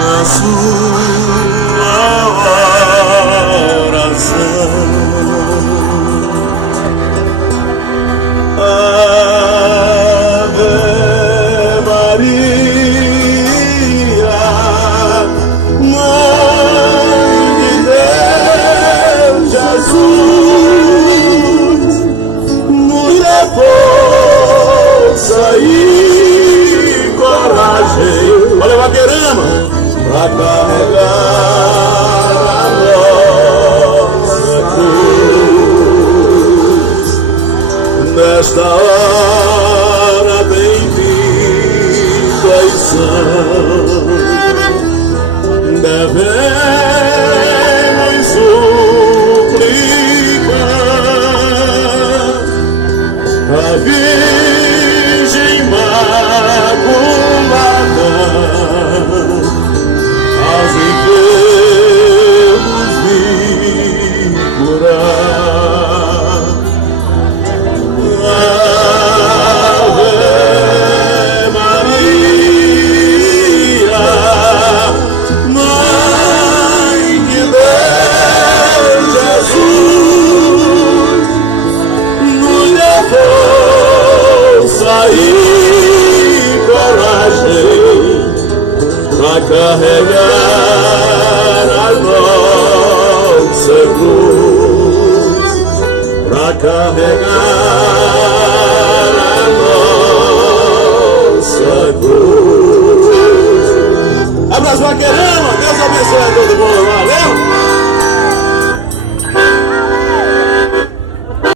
na sua oração. Ave Maria, Mãe de Deus, Jesus, nos dê força e coragem. Olha, Vaqueirama, pra carregar a nossa cruz nesta hora bendita e sã. Devemos suplicar a Virgem Imaculada, aos enfermos vir curar. Ave Maria, Mãe de Deus, Jesus, nos dê força e coragem pra carregar a nossa cruz, pra carregar a nossa cruz. Abraço, Vaqueirama, Deus abençoe a todo mundo, valeu!